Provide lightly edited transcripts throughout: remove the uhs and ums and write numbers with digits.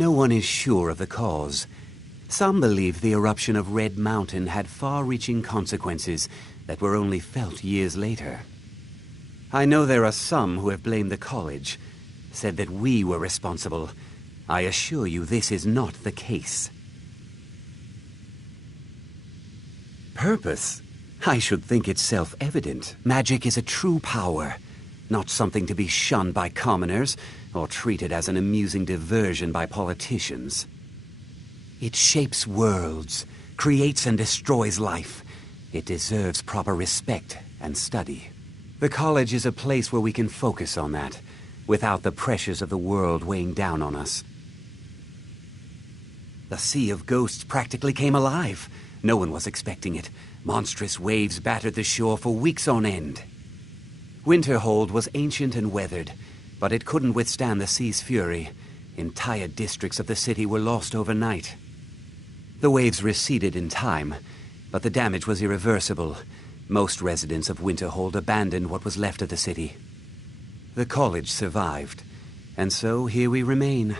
No one is sure of the cause. Some believe the eruption of Red Mountain had far-reaching consequences that were only felt years later. I know there are some who have blamed the college, said that we were responsible. I assure you this is not the case. Purpose? I should think it's self-evident. Magic is a true power, not something to be shunned by commoners or treated as an amusing diversion by politicians. It shapes worlds, creates and destroys life. It deserves proper respect and study. The college is a place where we can focus on that, without the pressures of the world weighing down on us. The Sea of Ghosts practically came alive. No one was expecting it. Monstrous waves battered the shore for weeks on end. Winterhold was ancient and weathered, but it couldn't withstand the sea's fury. Entire districts of the city were lost overnight. The waves receded in time, but the damage was irreversible. Most residents of Winterhold abandoned what was left of the city. The college survived, and so here we remain.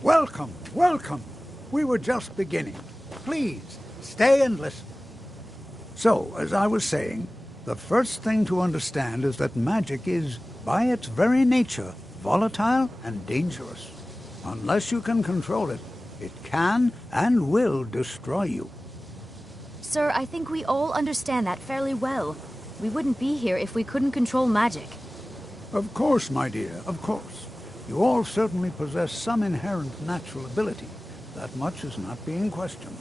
Welcome, welcome. We were just beginning. Please, stay and listen. So, as I was saying, the first thing to understand is that magic is, by its very nature, volatile and dangerous. Unless you can control it, it can and will destroy you. Sir, I think we all understand that fairly well. We wouldn't be here if we couldn't control magic. Of course, my dear, of course. You all certainly possess some inherent natural ability. That much is not being questioned.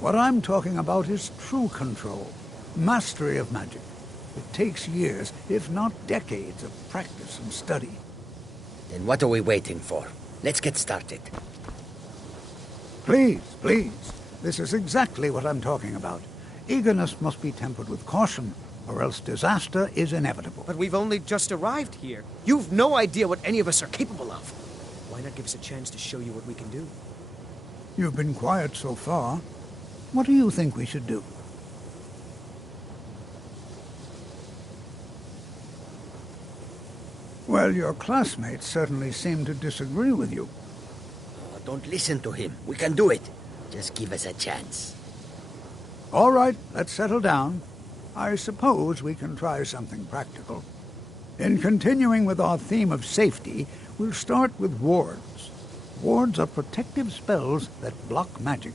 What I'm talking about is true control, mastery of magic. It takes years, if not decades, of practice and study. Then what are we waiting for? Let's get started. Please, please. This is exactly what I'm talking about. Eagerness must be tempered with caution, or else disaster is inevitable. But we've only just arrived here. You've no idea what any of us are capable of. Why not give us a chance to show you what we can do? You've been quiet so far. What do you think we should do? Well, your classmates certainly seem to disagree with you. Oh, don't listen to him. We can do it. Just give us a chance. All right, let's settle down. I suppose we can try something practical. In continuing with our theme of safety, we'll start with wards. Wards are protective spells that block magic.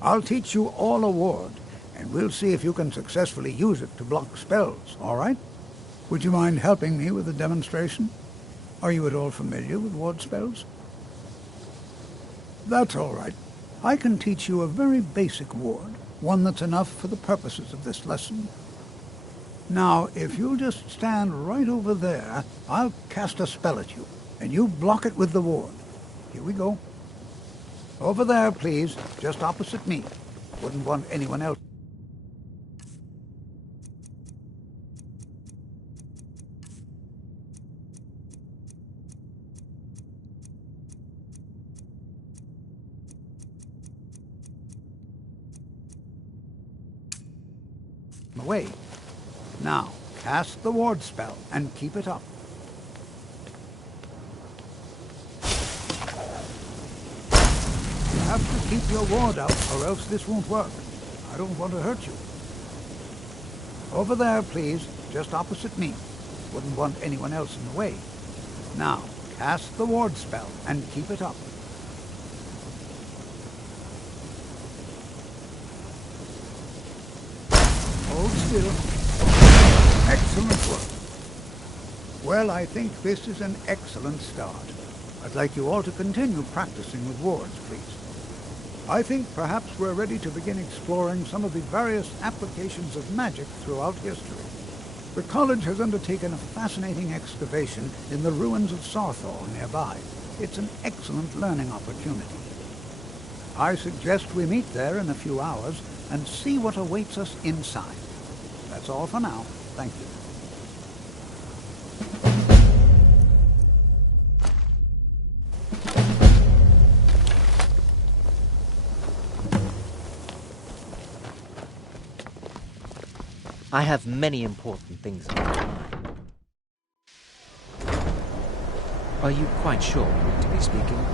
I'll teach you all a ward, and we'll see if you can successfully use it to block spells, all right? Would you mind helping me with the demonstration? Are you at all familiar with ward spells? That's all right. I can teach you a very basic ward, one that's enough for the purposes of this lesson. Now, if you'll just stand right over there, I'll cast a spell at you, and you block it with the ward. Here we go. Over there, please, just opposite me. Wouldn't want anyone else. Away. Now, cast the ward spell and keep it up. You have to keep your ward up, or else this won't work. I don't want to hurt you. Over there, please, just opposite me. Wouldn't want anyone else in the way. Now, cast the ward spell and keep it up. Hold still. Excellent work. Well, I think this is an excellent start. I'd like you all to continue practicing with wards, please. I think perhaps we're ready to begin exploring some of the various applications of magic throughout history. The college has undertaken a fascinating excavation in the ruins of Sarthor nearby. It's an excellent learning opportunity. I suggest we meet there in a few hours and see what awaits us inside. That's all for now. Thank you. I have many important things on my mind. Are you quite sure you want to be speaking?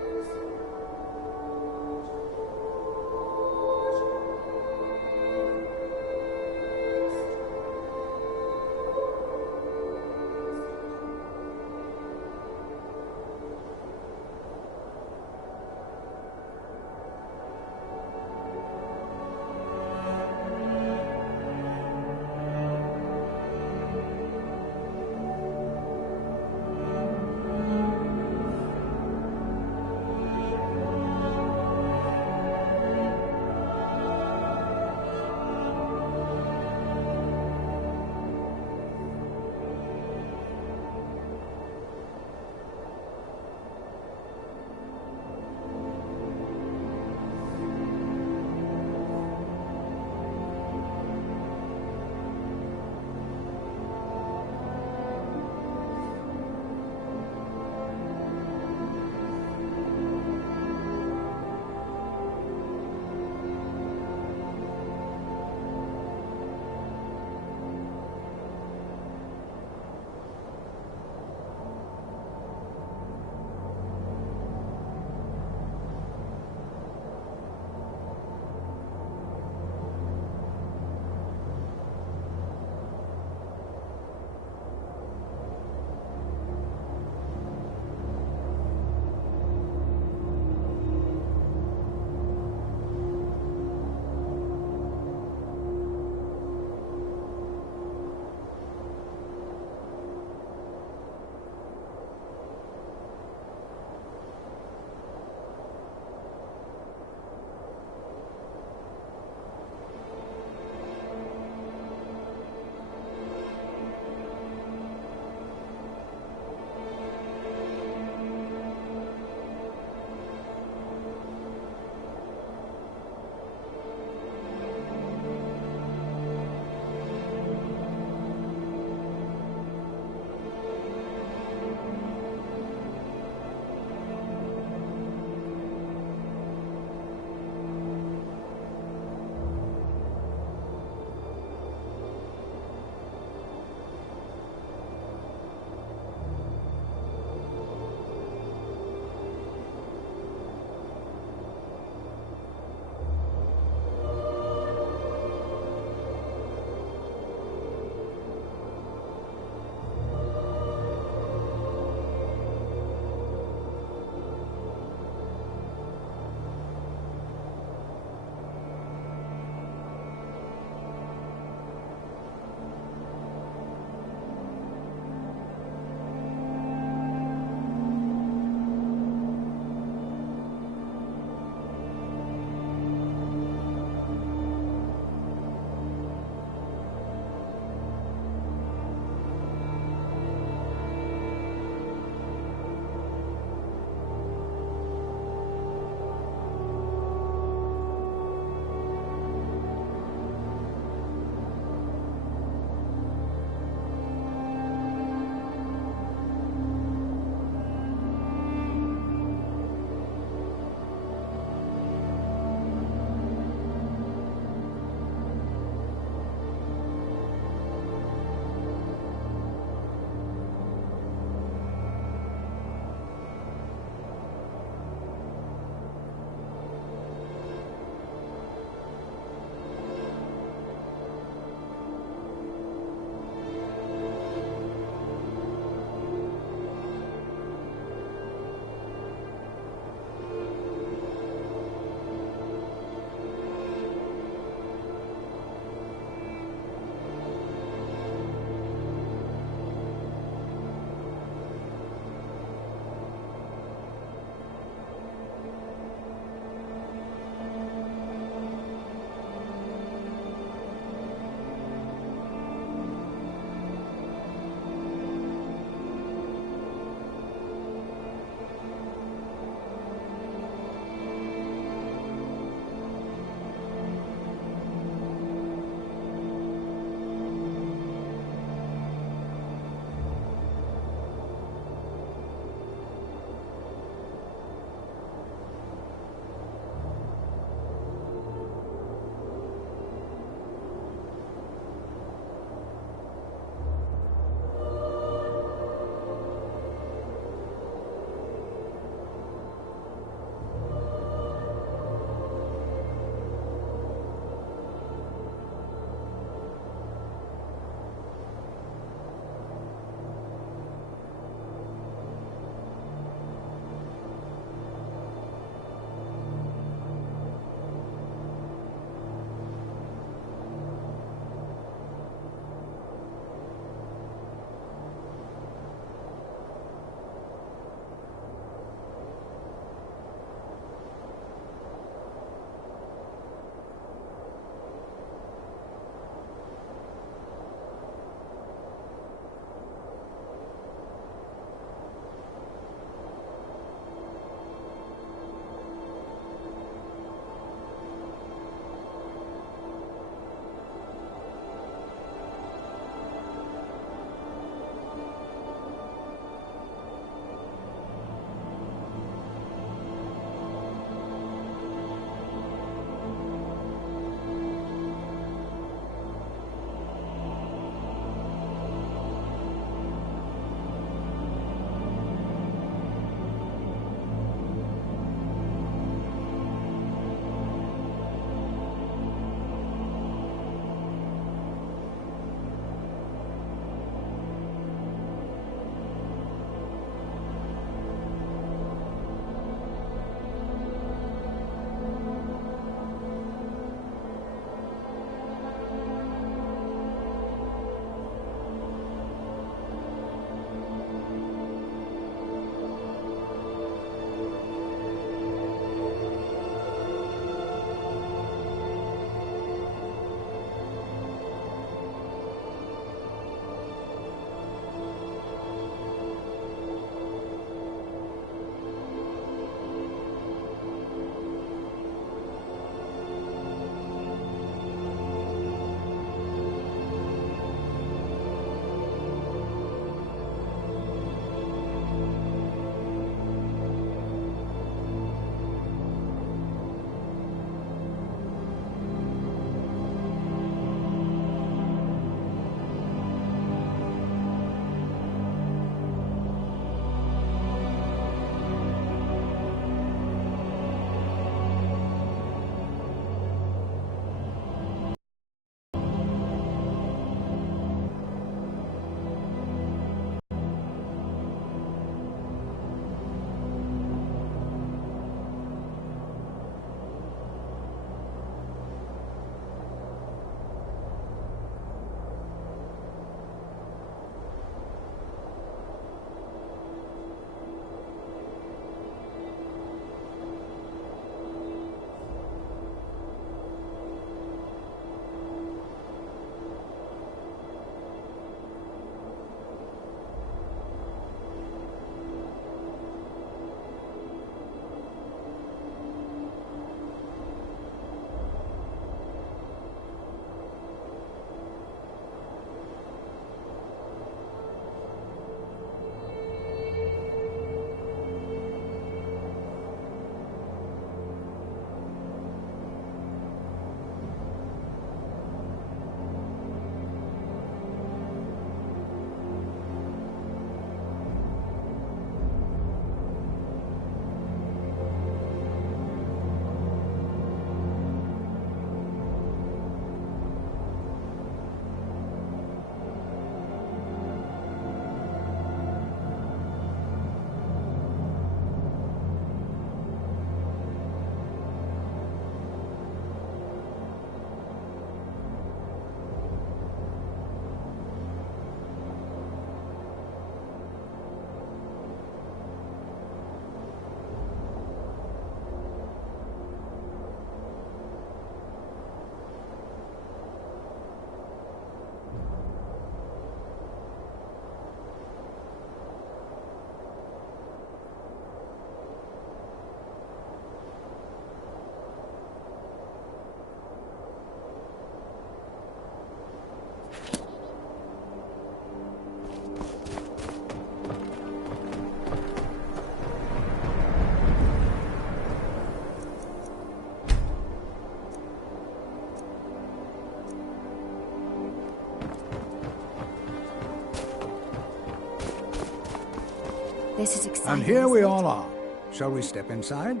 This is exciting. And here we isn't it? all are. Shall we step inside?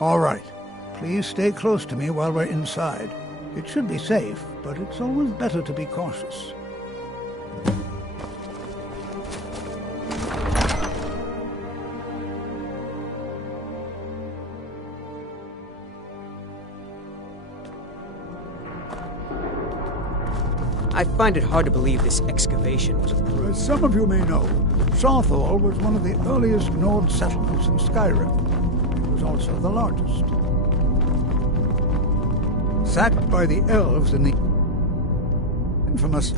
All right. Please stay close to me while we're inside. It should be safe, but it's always better to be cautious. I find it hard to believe this excavation was approved. As some of you may know, Southall was one of the earliest Nord settlements in Skyrim. It was also the largest. Sacked by the elves in the infamous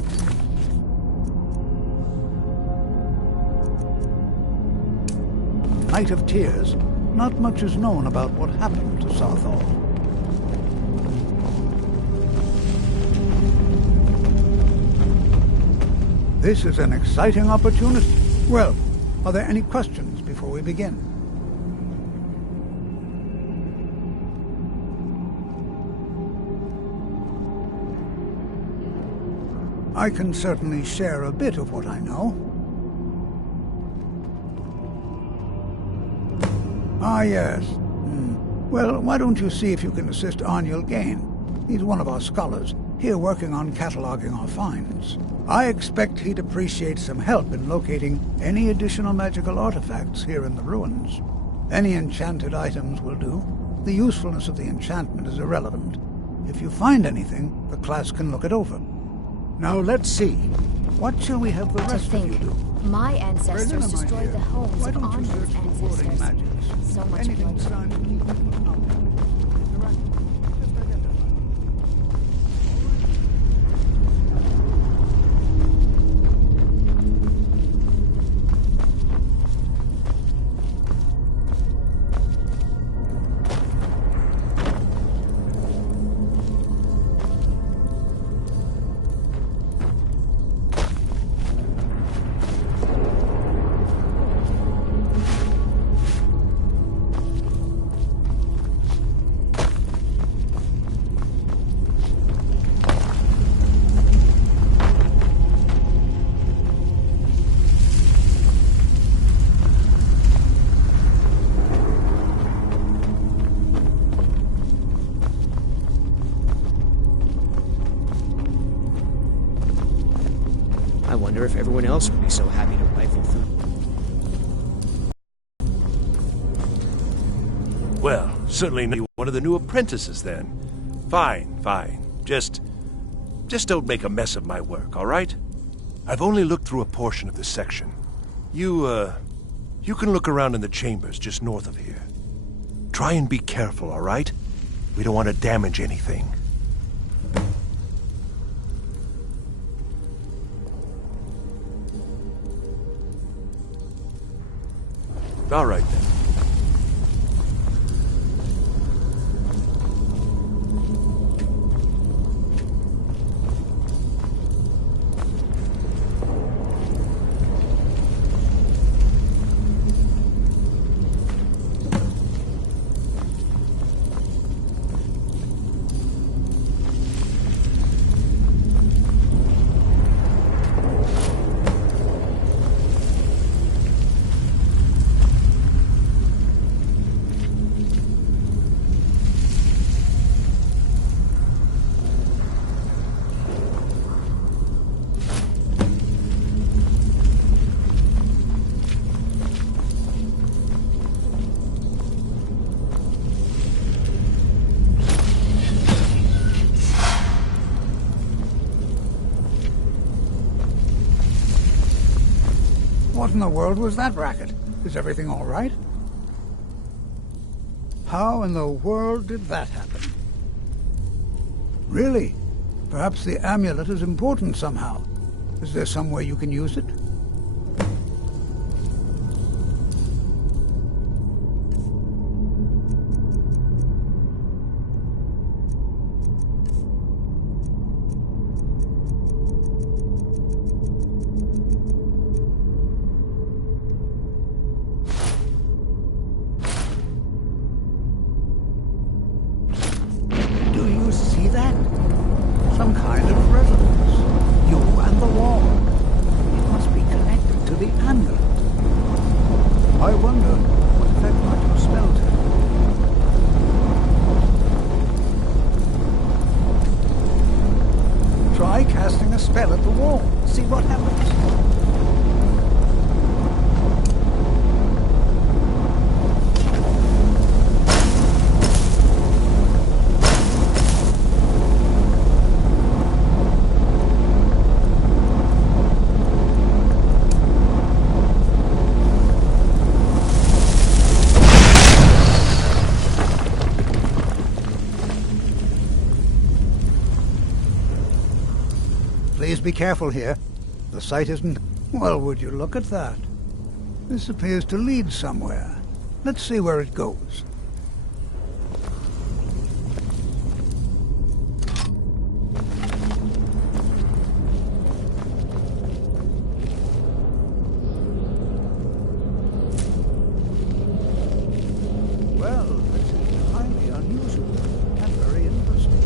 Night of Tears, not much is known about what happened to Southall. This is an exciting opportunity. Well, are there any questions before we begin? I can certainly share a bit of what I know. Ah, yes. Well, why don't you see if you can assist Arniel Gain? He's one of our scholars, here working on cataloging our finds. I expect he'd appreciate some help in locating any additional magical artifacts here in the ruins. Any enchanted items will do. The usefulness of the enchantment is irrelevant. If you find anything, the class can look it over. Now let's see. What shall we have the To rest of you think, do? my ancestors Brendan, my destroyed dear, the homes why of don't you search Arnold's for warding ancestors. magics? So much Anything bloodshed. designed to keep people out. Direct. Just identify. I wonder if everyone else would be so happy to rifle through. Well, certainly not one of the new apprentices then. Fine, fine. Just don't make a mess of my work, all right? I've only looked through a portion of this section. You can look around in the chambers just north of here. Try and be careful, all right? We don't want to damage anything. All right, then. What in the world was that racket? Is everything all right? How in the world did that happen? Really? Perhaps the amulet is important somehow. Is there some way you can use it? Do you see that? Some kind of resonance. You and the wall. I wonder what effect might your spell take. Try casting a spell at the wall. See what happens. Please be careful here. The site isn't... Well, would you look at that? This appears to lead somewhere. Let's see where it goes. Well, this is highly unusual and very interesting.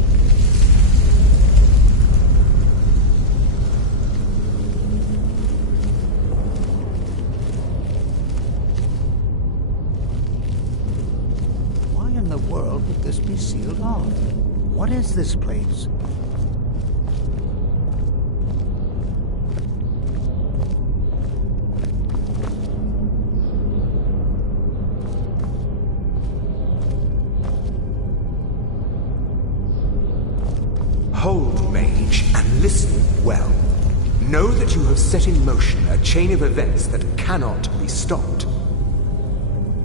World would this be sealed off? What is this place? Hold, mage, and listen well. Know that you have set in motion a chain of events that cannot be stopped.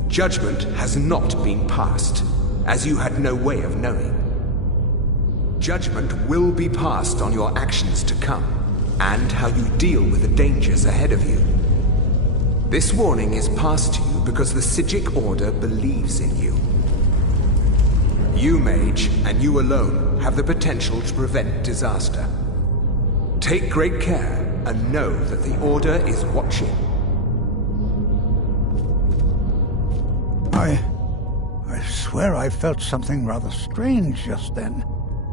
Judgment has not been passed, as you had no way of knowing. Judgment will be passed on your actions to come, and how you deal with the dangers ahead of you. This warning is passed to you because the Psijic Order believes in you. You, mage, and you alone, have the potential to prevent disaster. Take great care, and know that the Order is watching. I swear I felt something rather strange just then.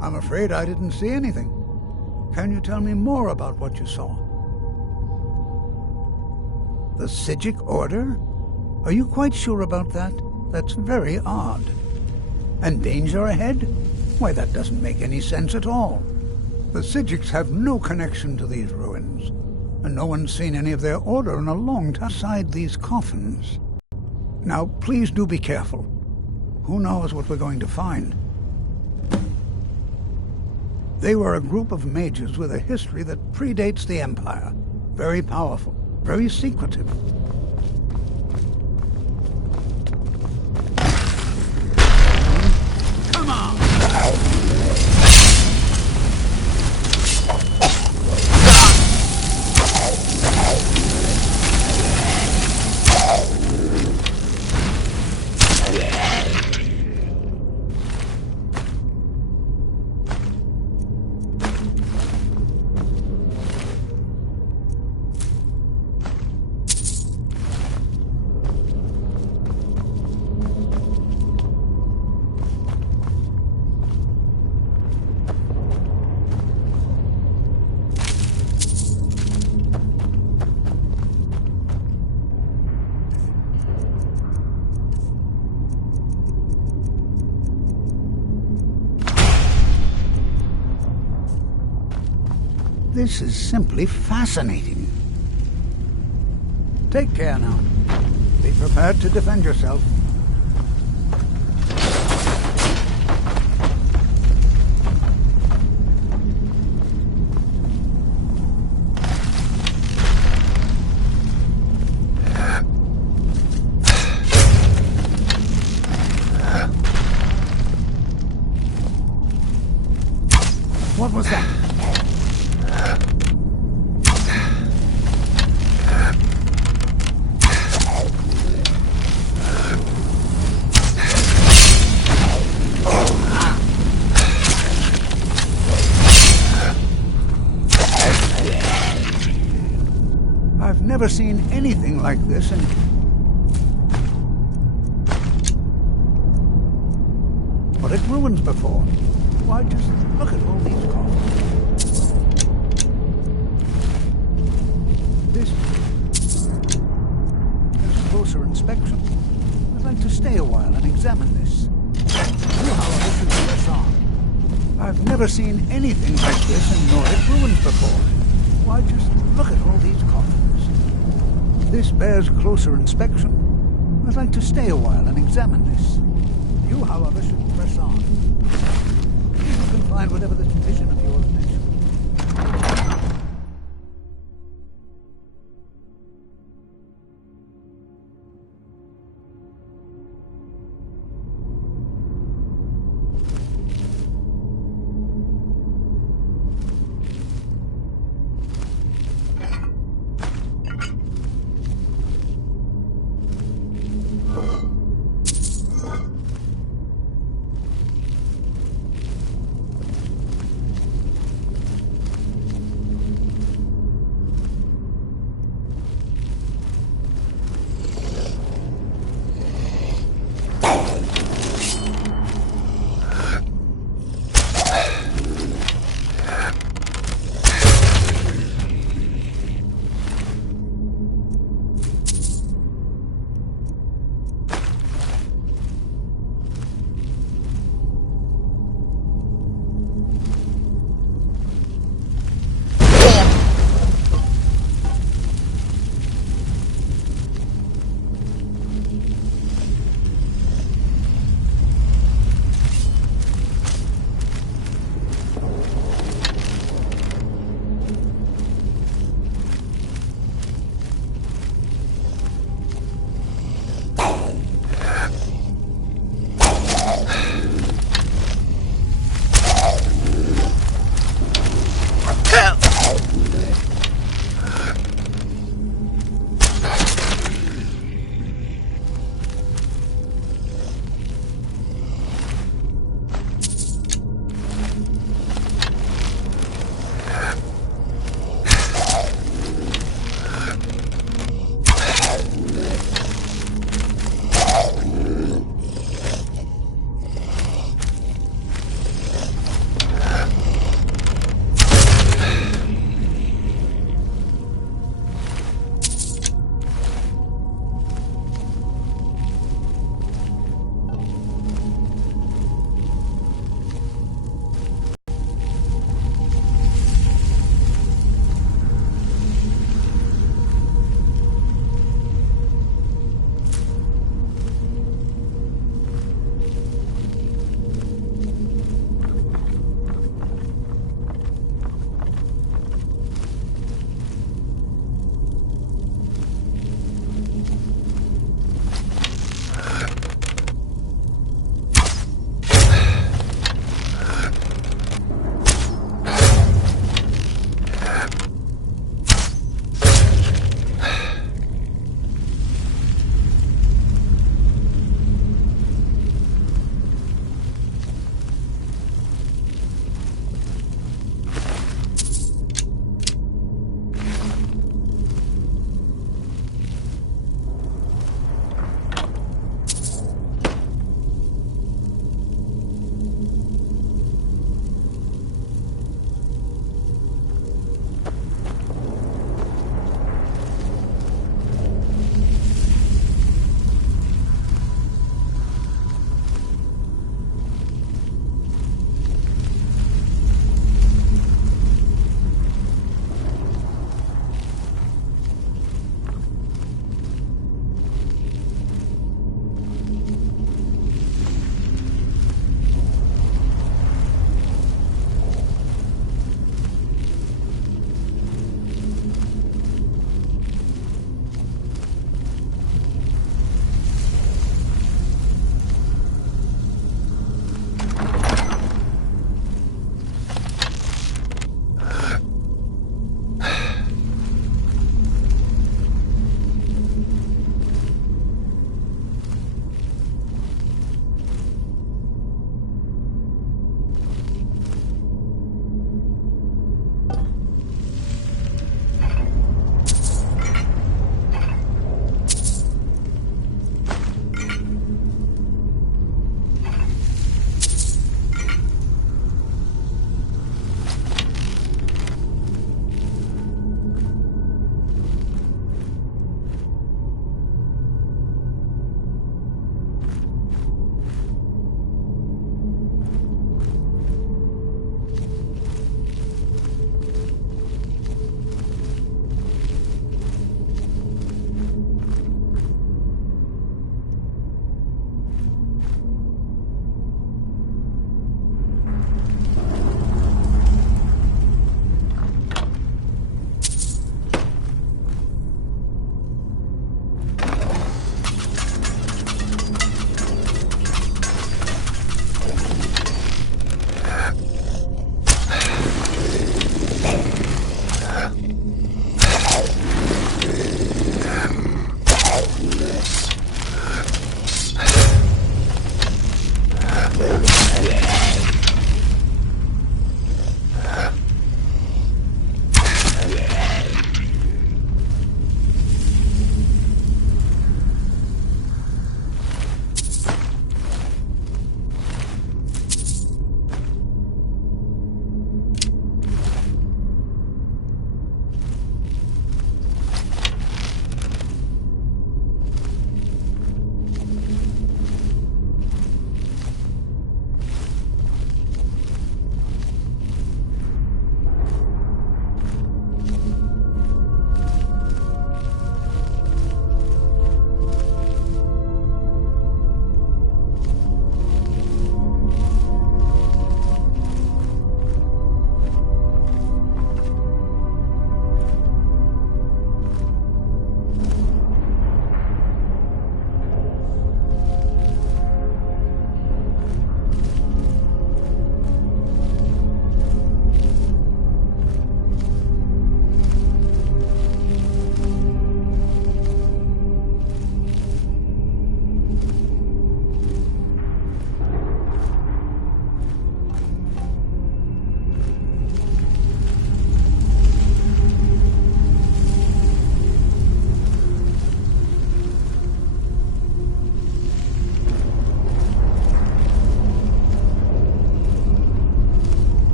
I'm afraid I didn't see anything. Can you tell me more about what you saw? The Psijic Order? Are you quite sure about that? That's very odd. And danger ahead? Why, that doesn't make any sense at all. The Psijics have no connection to these ruins, and no one's seen any of their order in a long time beside these coffins. Now, please do be careful. Who knows what we're going to find? They were a group of mages with a history that predates the Empire. Very powerful, very secretive. Come on! This is simply fascinating. Take care now. Be prepared to defend yourself. What was that? I've never seen anything like this in... But it ruins before. Why, just look at all these coffins. This closer inspection never seen anything like this in Nordic ruins before. Why, just look at all these coffins. This bears closer inspection. I'd like to stay a while and examine this. You, however, should press on. You can find whatever this vision of yours mentions.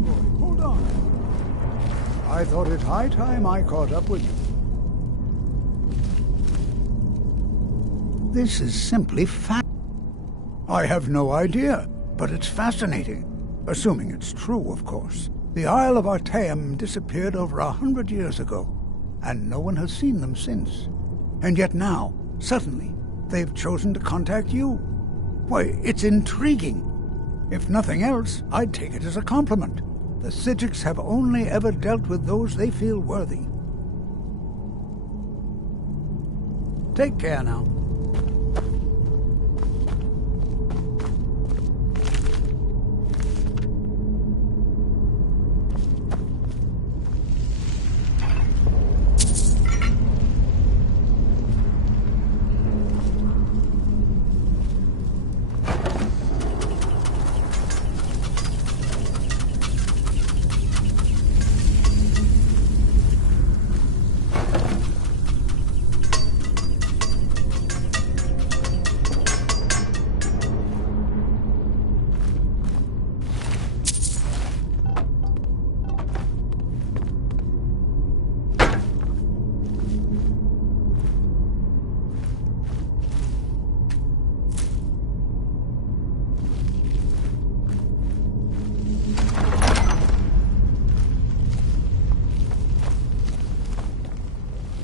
my boy. Hold on. I thought it high time I caught up with you. This is simply I have no idea, but it's fascinating. Assuming it's true, of course. The Isle of Artaeum disappeared over 100 years ago, and no one has seen them since. And yet now, suddenly, they've chosen to contact you. Why, it's intriguing. If nothing else, I'd take it as a compliment. The Psijics have only ever dealt with those they feel worthy. Take care now.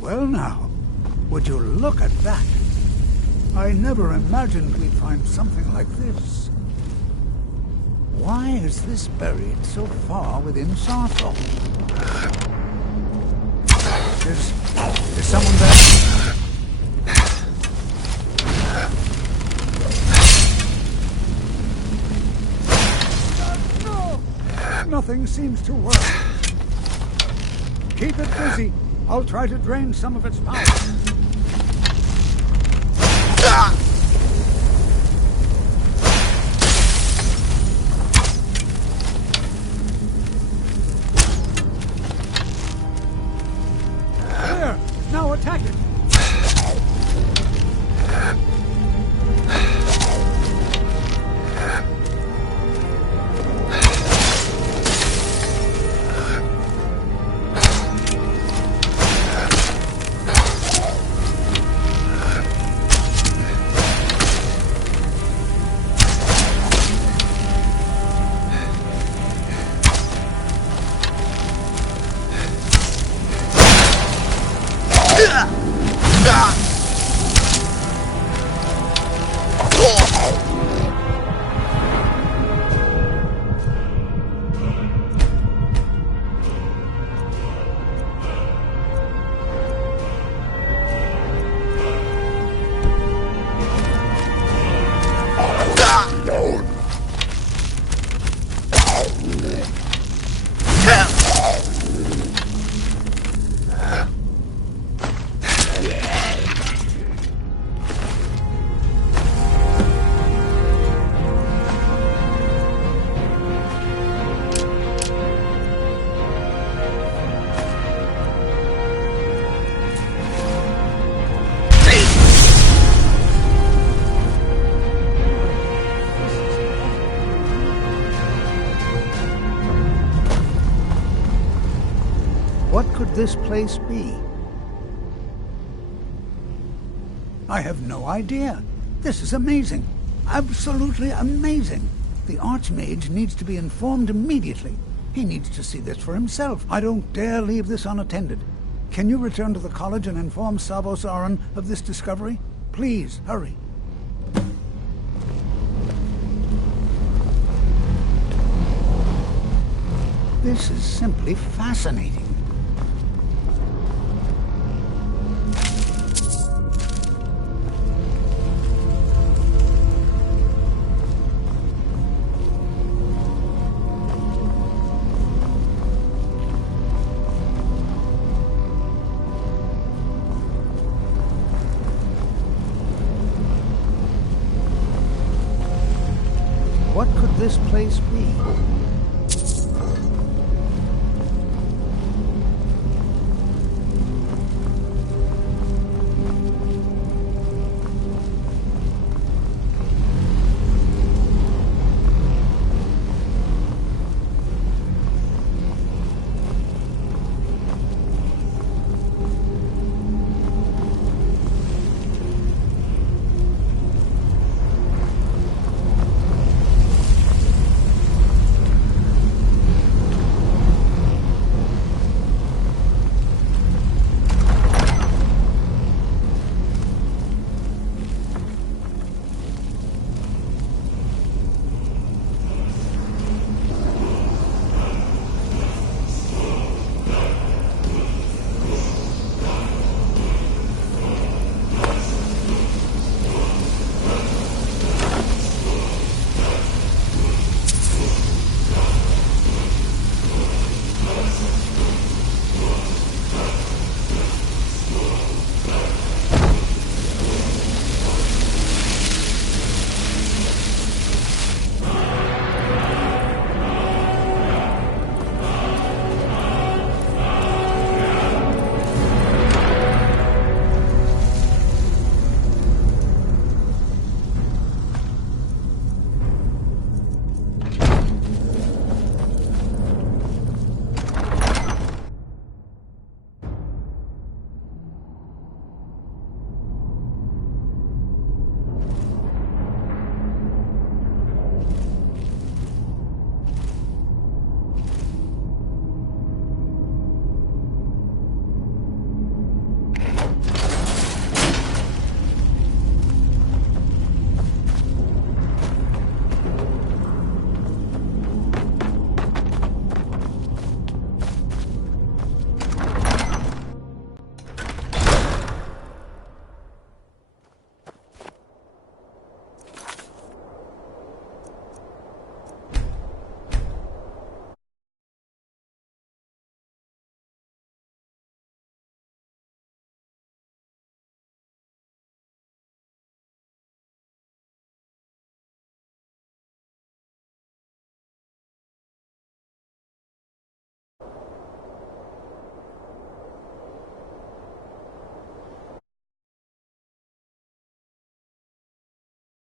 Well now, would you look at that? I never imagined we'd find something like this. Why is this buried so far within Sarsol? Is someone there? No! Nothing seems to work. Keep it busy. I'll try to drain some of its power. There! Now attack it! What could this place be? I have no idea. This is amazing. Absolutely amazing. The Archmage needs to be informed immediately. He needs to see this for himself. I don't dare leave this unattended. Can you return to the college and inform Savos Aran of this discovery? Please, hurry. This is simply fascinating. What could this place be?